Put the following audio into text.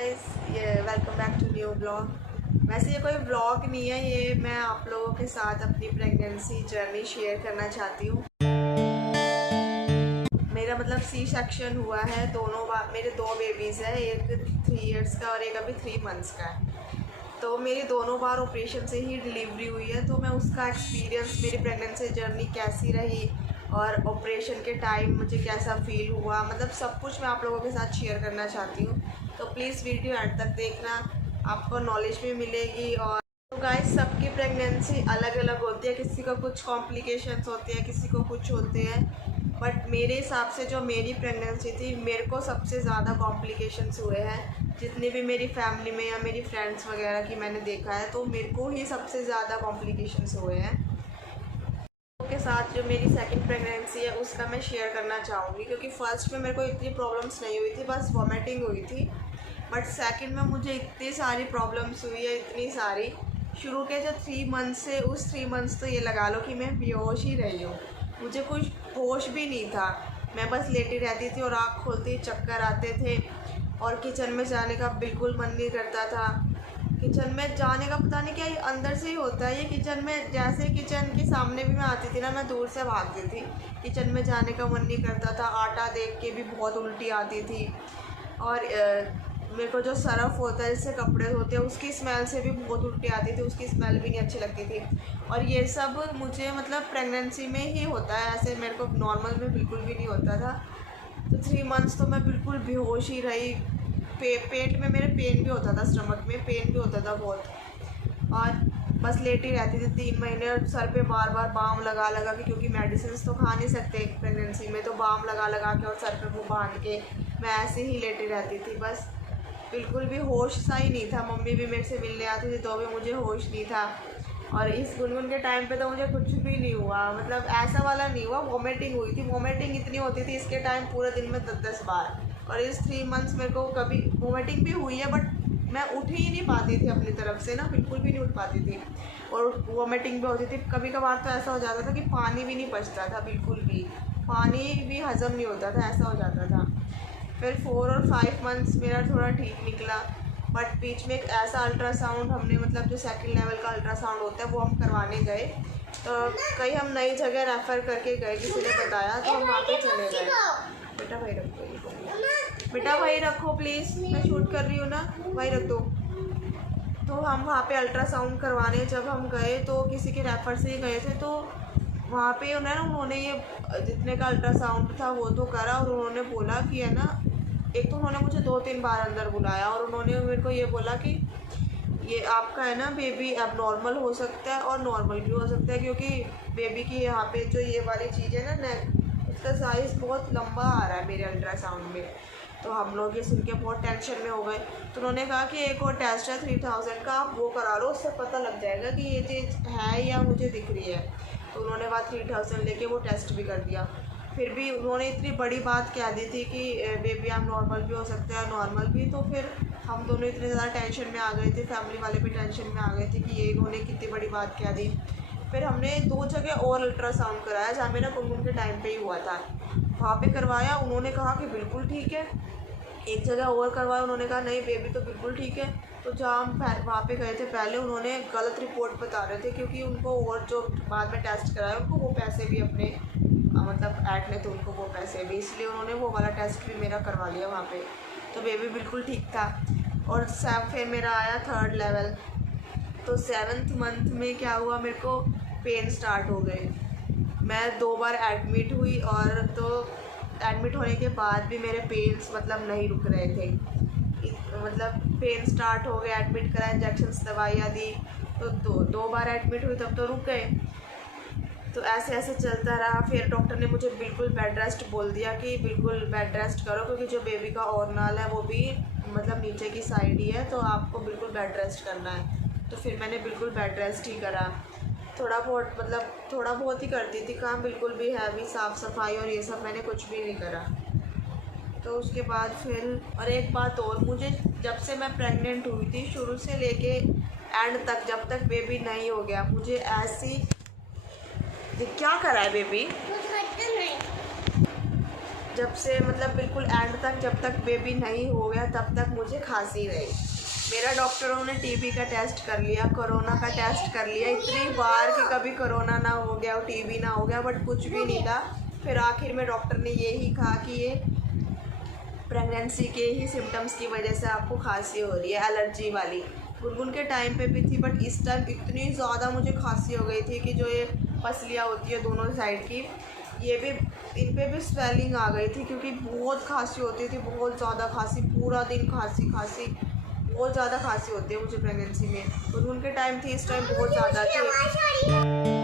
ये welcome back to new blog. वैसे ये कोई ब्लॉग नहीं है, ये मैं आप लोगों के साथ अपनी प्रेगनेंसी जर्नी शेयर करना चाहती हूँ। मेरा मतलब सी सेक्शन हुआ है, दोनों मेरे दो बेबीज़ हैं, एक 3 इयर्स का और एक अभी 3 मंथ्स का है। तो मेरी दोनों बार ऑपरेशन से ही डिलीवरी हुई है, तो मैं उसका एक्सपीरियंस, मेरी प्रेगनेंसी जर्नी कैसी रही और ऑपरेशन के टाइम मुझे कैसा फ़ील हुआ, मतलब सब कुछ मैं आप लोगों के साथ शेयर करना चाहती हूँ। तो प्लीज़ वीडियो एंड तक देखना, आपको नॉलेज भी मिलेगी। और तो गाइस, सबकी प्रेगनेंसी अलग अलग होती है, किसी को कुछ कॉम्प्लिकेशंस होते हैं, किसी को कुछ होते हैं। बट मेरे हिसाब से जो मेरी प्रेगनेंसी थी, मेरे को सबसे ज़्यादा कॉम्प्लिकेशंस हुए हैं जितनी भी मेरी फैमिली में या मेरी फ्रेंड्स वगैरह की मैंने देखा है, तो मेरे को ही सबसे ज़्यादा कॉम्प्लिकेशंस हुए हैं। के साथ जो मेरी सेकंड प्रेगनेंसी है उसका मैं शेयर करना चाहूँगी, क्योंकि फ़र्स्ट में मेरे को इतनी प्रॉब्लम्स नहीं हुई थी, बस वॉमिटिंग हुई थी। बट सेकंड में मुझे इतनी सारी प्रॉब्लम्स हुई है, इतनी सारी। शुरू के जो 3 मंथ्स से उस 3 मंथ्स तो ये लगा लो कि मैं बेहोश ही रही हूँ, मुझे कुछ होश भी नहीं था। मैं बस लेटी रहती थी और आँख खोलती चक्कर आते थे और किचन में जाने का बिल्कुल मन नहीं करता था। किचन में जाने का पता नहीं क्या, ये अंदर से ही होता है। ये किचन में, जैसे किचन के सामने भी मैं आती थी ना, मैं दूर से भागती थी। किचन में जाने का मन नहीं करता था, आटा देख के भी बहुत उल्टी आती थी। और मेरे को जो सरफ़ होता है जिससे कपड़े धोते हैं, उसकी स्मेल से भी बहुत उल्टी आती थी, उसकी स्मेल भी नहीं अच्छी लगती थी। और ये सब मुझे मतलब प्रेगनेंसी में ही होता है, ऐसे मेरे को नॉर्मल में बिल्कुल भी नहीं होता था। तो 3 मंथ्स तो मैं बिल्कुल बेहोश ही रही। पेट में मेरे पेन भी होता था, स्टमक में पेन भी होता था बहुत, और बस लेटी रहती थी 3 महीने। और सर पे बार बार बाम लगा लगा के, क्योंकि मेडिसिन तो खा नहीं सकते प्रेगनेंसी में, तो बाम लगा लगा के और सर पे वो बांध के मैं ऐसे ही लेटी रहती थी। बस बिल्कुल भी होश सा ही नहीं था। मम्मी भी मेरे से मिलने आती थी तो भी मुझे होश नहीं था। और इस गुनगुन के टाइम पे तो मुझे कुछ भी नहीं हुआ, मतलब ऐसा वाला नहीं हुआ। वॉमिटिंग हुई थी, वॉमिटिंग इतनी होती थी इसके टाइम पूरे दिन में 10-10 बार। और इस 3 मंथ्स मेरे को कभी वॉमिटिंग भी हुई है, बट मैं उठ ही नहीं पाती थी अपनी तरफ से ना, बिल्कुल भी नहीं उठ पाती थी। और वॉमिटिंग भी होती थी, कभी कभार तो ऐसा हो जाता था कि पानी भी नहीं पचता था, बिल्कुल भी पानी भी हज़म नहीं होता था, ऐसा हो जाता था। फिर 4 और 5 मंथ्स मेरा थोड़ा ठीक निकला। बट बीच में एक ऐसा अल्ट्रासाउंड हमने, मतलब जो सेकंड लेवल का अल्ट्रासाउंड होता है, वो हम करवाने गए। तो कहीं हम नई जगह रेफ़र करके गए, किसी ने बताया, तो हम वहाँ पे चले गए। बेटा भाई रखो, बेटा भाई रखो प्लीज़, मैं शूट कर रही हूँ ना, भाई रख दो। तो हम वहाँ पे अल्ट्रासाउंड करवाने जब हम गए, तो किसी के रेफ़र से ही गए थे। तो वहाँ पे उन्होंने ये जितने का अल्ट्रासाउंड था वो तो करा, और उन्होंने बोला कि है ना, एक तो उन्होंने मुझे 2-3 बार अंदर बुलाया और उन्होंने मेरे को ये बोला कि ये आपका है ना बेबी अब नॉर्मल हो सकता है और नॉर्मल भी हो सकता है, क्योंकि बेबी की यहाँ पे जो ये वाली चीज़ है ना, नेक, उसका साइज़ बहुत लंबा आ रहा है मेरे अल्ट्रासाउंड में। तो हम लोग ये सुन के बहुत टेंशन में हो गए। तो उन्होंने कहा कि एक और टेस्ट है 3000 का, आप वो करा लो, उससे पता लग जाएगा कि ये चीज़ है या मुझे दिख रही है। तो उन्होंने वहाँ 3000 लेके वो टेस्ट भी कर दिया। फिर भी उन्होंने इतनी बड़ी बात कह दी थी कि बेबी आप नॉर्मल भी हो सकता है, नॉर्मल भी। तो फिर हम दोनों इतने ज़्यादा टेंशन में आ गए थे, फैमिली वाले भी टेंशन में आ गए थे कि ये इन्होंने कितनी बड़ी बात कह दी। फिर हमने 2 जगह और अल्ट्रासाउंड कराया, जहाँ मेरा गुनगुन के टाइम पे ही हुआ था, वहाँ पे करवाया। उन्होंने कहा कि बिल्कुल ठीक है। एक जगह और करवाया, उन्होंने कहा नहीं बेबी तो बिल्कुल ठीक है। तो जहाँ हम वहाँ पे गए थे पहले, उन्होंने गलत रिपोर्ट बता रहे थे, क्योंकि उनको और जो बाद में टेस्ट कराया उनको वो पैसे भी अपने मतलब ऐड में थे उनको वो पैसे भी, इसलिए उन्होंने वो वाला टेस्ट भी मेरा करवा लिया वहाँ पे। तो बेबी बिल्कुल ठीक था। और फिर मेरा आया 3rd लेवल। तो 7th मंथ में क्या हुआ, मेरे को पेन स्टार्ट हो गए। मैं 2 बार एडमिट हुई, और तो एडमिट होने के बाद भी मेरे पेन्स मतलब नहीं रुक रहे थे। मतलब पेन स्टार्ट हो गया, एडमिट करा, इंजेक्शन्स दवाइयाँ दी, तो 2 बार एडमिट हुई, तब तो रुक गए। तो ऐसे ऐसे चलता रहा। फिर डॉक्टर ने मुझे बिल्कुल बेड रेस्ट बोल दिया कि बिल्कुल बेड रेस्ट करो, क्योंकि जो बेबी का ओरनाल है वो भी मतलब नीचे की साइड ही है, तो आपको बिल्कुल बेड रेस्ट करना है। तो फिर मैंने बिल्कुल बेड रेस्ट ही करा। थोड़ा बहुत, मतलब थोड़ा बहुत ही करती थी काम, बिल्कुल भी हैवी साफ़ सफाई और ये सब मैंने कुछ भी नहीं करा। तो उसके बाद फिर, और एक बात और, मुझे जब से मैं प्रेग्नेंट हुई थी, शुरू से लेके एंड तक, जब तक बेबी नहीं हो गया, मुझे ऐसी क्या करा है बेबी, जब से मतलब बिल्कुल एंड तक, जब तक बेबी नहीं हो गया तब तक मुझे खांसी रही। मेरा डॉक्टरों ने टीबी का टेस्ट कर लिया, कोरोना का टेस्ट कर लिया इतनी बार कि कभी कोरोना ना हो गया और टीबी ना हो गया, बट कुछ भी नहीं था। फिर आखिर में डॉक्टर ने यही कहा कि ये प्रेगनेंसी के ही सिम्टम्स की वजह से आपको खांसी हो रही है, एलर्जी वाली। गुनगुन के टाइम पे भी थी, बट इस टाइम इतनी ज़्यादा मुझे खांसी हो गई थी कि जो ये पसलियाँ होती है दोनों साइड की, ये भी, इन पे भी स्वेलिंग आ गई थी, क्योंकि बहुत खांसी होती थी, बहुत ज़्यादा खांसी, पूरा दिन खांसी खांसी, बहुत ज़्यादा खांसी होती है मुझे प्रेगनेंसी में। गुनगुन के टाइम थी, इस टाइम बहुत ज़्यादा थी।